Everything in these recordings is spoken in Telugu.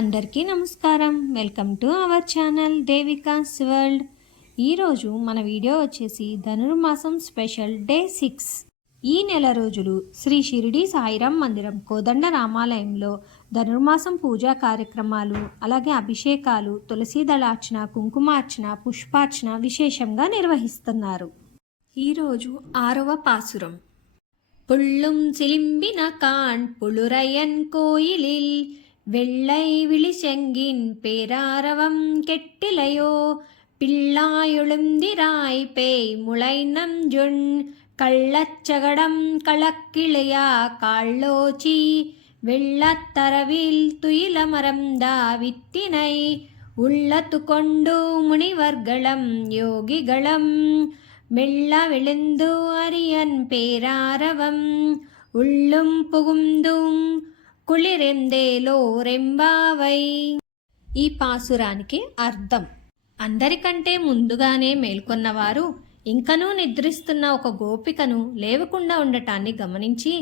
అందరికీ నమస్కారం. Welcome to our channel దేవికాస్ world. ఈరోజు మన వీడియో వచ్చేసి ధనుర్మాసం స్పెషల్ డే 6. ఈ నెల రోజులు శ్రీ షిరిడి సాయిరాం మందిరం కోదండ రామాలయంలో ధనుర్మాసం పూజా కార్యక్రమాలు, అలాగే అభిషేకాలు, తులసి దళార్చన, కుంకుమార్చన, పుష్పార్చన విశేషంగా నిర్వహిస్తున్నారు. ఈరోజు 6వ పాసురం. పుళ్ళుం సిలింబిన కాన్ పుళురయన్ కోయిలిల్ வெள்ளை விழிசெங்கின் பேராரவம் கெட்டிலையோ பிள்ளாயொழுந்திராய் பேய் முளைனம் ஜொன் கள்ளச்சகடம் களக்கிளையா காள்ளோச்சி வெள்ளத்தரவில் துயிலமரம்தா வித்தினை உள்ளத்து கொண்டு முனிவர்களும் யோகிகளும் மெல்ல விழுந்து அரியன் பேராரவம் உள்ளும் புகுந்தும் కుళిరెందేలో రెంబావై. ఈ పాసురానికి అర్థం: అందరికంటే ముందుగానే మేల్కొన్నవారు ఇంకనూ నిద్రిస్తున్న ఒక గోపికను లేవకుండా ఉండటాన్ని గమనించి,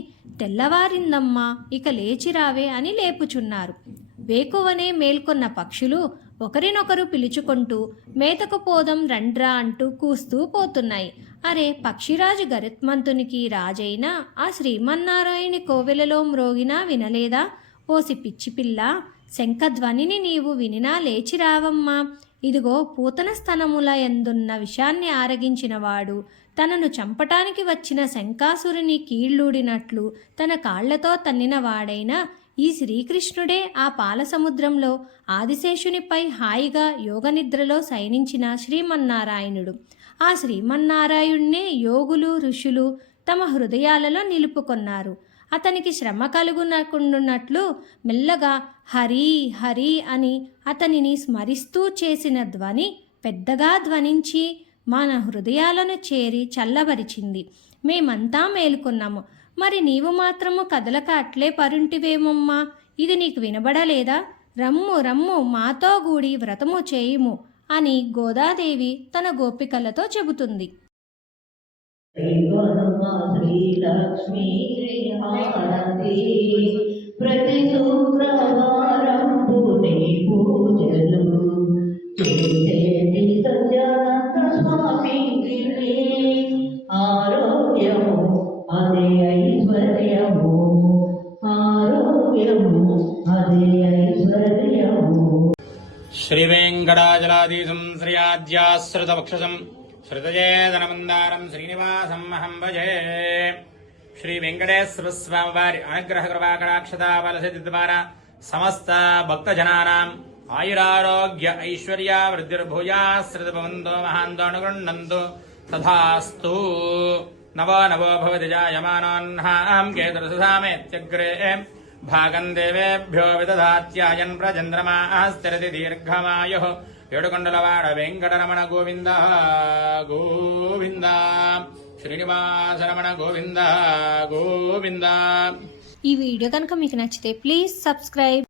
తెల్లవారిందమ్మా, ఇక లేచిరావే అని లేపుచున్నారు. వేకువనే మేల్కొన్న పక్షులు ఒకరినొకరు పిలుచుకుంటూ మేతకు పోదం రండ్రా అంటూ కూస్తూ పోతున్నాయి. అరే, పక్షిరాజు గరుత్మంతునికి రాజైన ఆ శ్రీమన్నారాయణి కోవెలలో మ్రోగినా వినలేదా? ఓసి పిచ్చి పిల్ల, శంఖధ్వనిని నీవు వినినా లేచిరావమ్మా. ఇదిగో పూతన స్తనముల ఎందున్న విషాన్ని ఆరగించినవాడు తనను చంపటానికి వచ్చిన శంకాసురుని కీళ్ళూడినట్లు తన కాళ్లతో తన్నినవాడైన ఈ శ్రీకృష్ణుడే ఆ పాలసముద్రంలో ఆదిశేషునిపై హాయిగా యోగనిద్రలో శయనించిన శ్రీమన్నారాయణుడు. ఆ శ్రీమన్నారాయణ్ణే యోగులు, ఋషులు తమ హృదయాలలో నిలుపుకొన్నారు. అతనికి శ్రమ కలుగునకుండునట్లు మెల్లగా హరి హరి అని అతనిని స్మరిస్తూ చేసిన ధ్వని పెద్దగా ధ్వనించి మన హృదయాలను చేరి చల్లబరిచింది. మేమంతా మేలుకున్నాము. మరి నీవు మాత్రము కదలక అట్లే పరుంటివేమమ్మా, ఇది నీకు వినబడలేదా? రమ్ము రమ్ము, మాతో గూడి వ్రతము చేయుము అని గోదాదేవి తన గోపికలతో చెబుతుంది. ప్రతి శుక్రవారం పూజలు చేసేటి సత్యానంద స్వామికి ఆరోగ్యము అదే ఐశ్వర్యము, ఆరోగ్యము అదే ఐశ్వర్యము. శ్రీ వెంకటాచలాధీశం శ్రీయాజ్యాశ్రితవక్షసం శ్రుతజేదనమందారం శ్రీనివాసం అహం భజే. శ్రీ వెంకటేశ్వర స్వామి వారి అనుగ్రహ కృపాకటాక్షతా బలసిద్ధి ద్వారా సమస్త భక్తజనానాం ఆయురారోగ్య ఐశ్వర్య వృద్ధిర్భూయాశ్రితభవంతో మహాంతో అనుగృహ్ణంతు తథాస్తు. నవో నవో భవతి జాయమానోన్హాం కేతుర్సుధామేత్యగ్రే భాగం దేవేభ్యో విదధాత్యాయన్ ప్రచంద్రమాస్థిరతి దీర్ఘమాయుః. ఏడుకొండలవాడ వెంకటరమణ గోవింద గోవింద, శ్రీనివాసరమణ గోవింద గోవింద. ఈ వీడియో కనుక మీకు నచ్చితే ప్లీజ్ సబ్స్క్రైబ్.